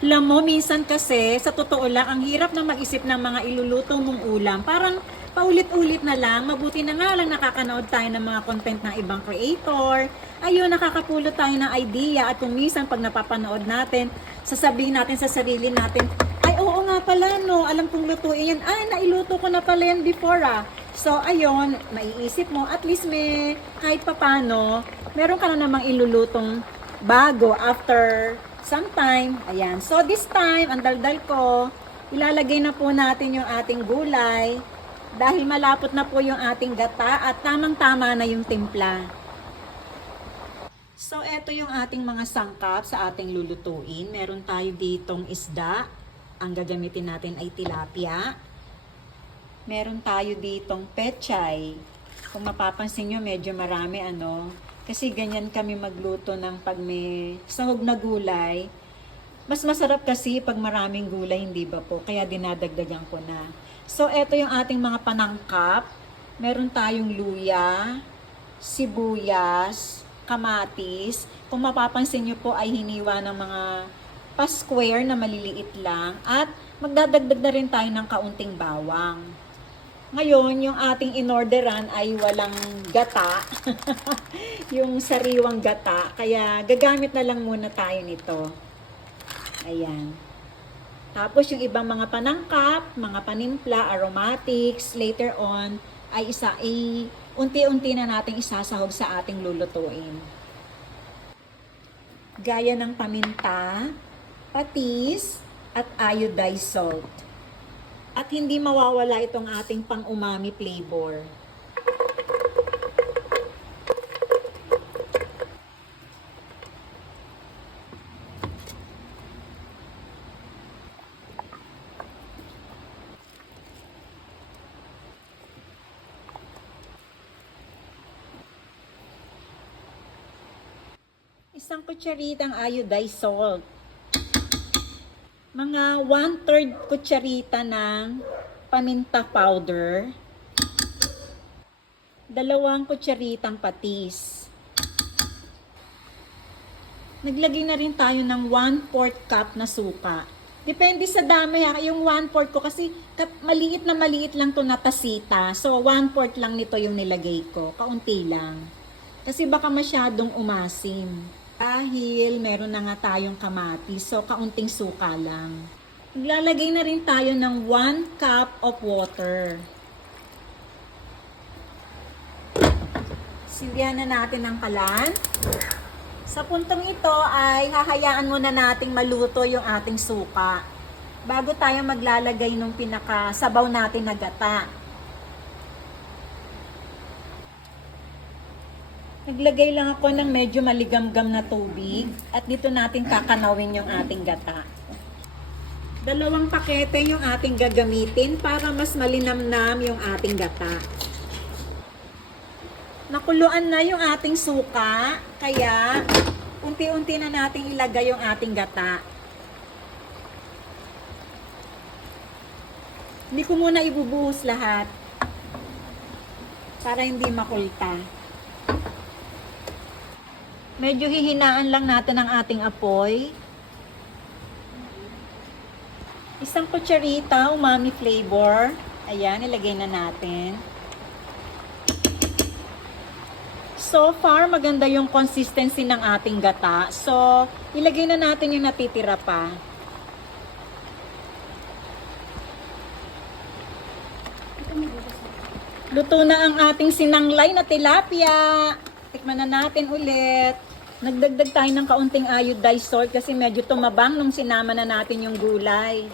Alam mo, minsan kasi, sa totoo lang, ang hirap na mag-isip ng mga iluluto mong ulam. Parang paulit-ulit na lang, mabuti na nga lang nakakanood tayo ng mga content ng ibang creator. Ayun, nakakapulot tayo ng idea at kung minsan pag napapanood natin, sasabihin natin sa sarili natin, ay oo nga pala no, alam kong lutuin yan. Ay, nailuto ko na pala yan before ah. So, ayun, maiisip mo, at least may kahit papano, meron ka na namang ilulutong bago after sometime. Ayan. So, this time, ang daldal ko, ilalagay na po natin yung ating gulay dahil malapot na po yung ating gata at tamang-tama na yung timpla. So, eto yung ating mga sangkap sa ating lulutuin. Meron tayo ditong isda. Ang gagamitin natin ay tilapia. Meron tayo ditong pechay. Kung mapapansin nyo, medyo marami ano. Kasi ganyan kami magluto ng pag may sahog na gulay. Mas masarap kasi pag maraming gulay, hindi ba po? Kaya dinadagdagan ko na. So, eto yung ating mga panangkap. Meron tayong luya, sibuyas, kamatis. Kung mapapansin nyo po ay hiniwa ng mga pa-square na maliliit lang. At magdadagdag na rin tayo ng kaunting bawang. Ngayon, yung ating inorderan ay walang gata. Yung sariwang gata. Kaya gagamit na lang muna tayo nito. Ayan. Tapos yung ibang mga panangkap, mga panimpla, aromatics, later on, ay unti-unti na nating isasahog sa ating lulutuin. Gaya ng paminta, patis, at iodized salt. At hindi mawawala itong ating pang-umami flavor. Isang kutsaritang iodized salt. Mga 1/3 kutsarita ng paminta powder, 2 kutsaritang patis. Naglagay na rin tayo ng 1/4 cup na suka. Depende sa dami ha, yung 1/4 ko kasi maliit na maliit lang to na tasita. So 1/4 lang nito yung nilagay ko, kaunti lang. Kasi baka masyadong umasim. Dahil meron na nga tayong kamatis, so kaunting suka lang. Maglalagay na rin tayo ng 1 cup of water. Sindihan na natin ang kalan. Sa puntong ito ay hahayaan muna nating maluto yung ating suka bago tayo maglalagay ng pinakasabaw natin na gata. Naglagay lang ako ng medyo maligamgam na tubig at dito natin kakanawin yung ating gata. 2 pakete yung ating gagamitin para mas malinamnam yung ating gata. Nakuluan na yung ating suka, kaya unti-unti na nating ilagay yung ating gata. Hindi ko muna ibubuhos lahat para hindi makulta. Medyo hihinaan lang natin ang ating apoy. 1 kutsarita, umami flavor. Ayan, ilagay na natin. So far, maganda yung consistency ng ating gata. So, ilagay na natin yung natitira pa. Luto na ang ating sinanglay na tilapia. Tikman na natin ulit. Nagdagdag tayo ng kaunting iodized salt kasi medyo tumabang nung sinama na natin yung gulay.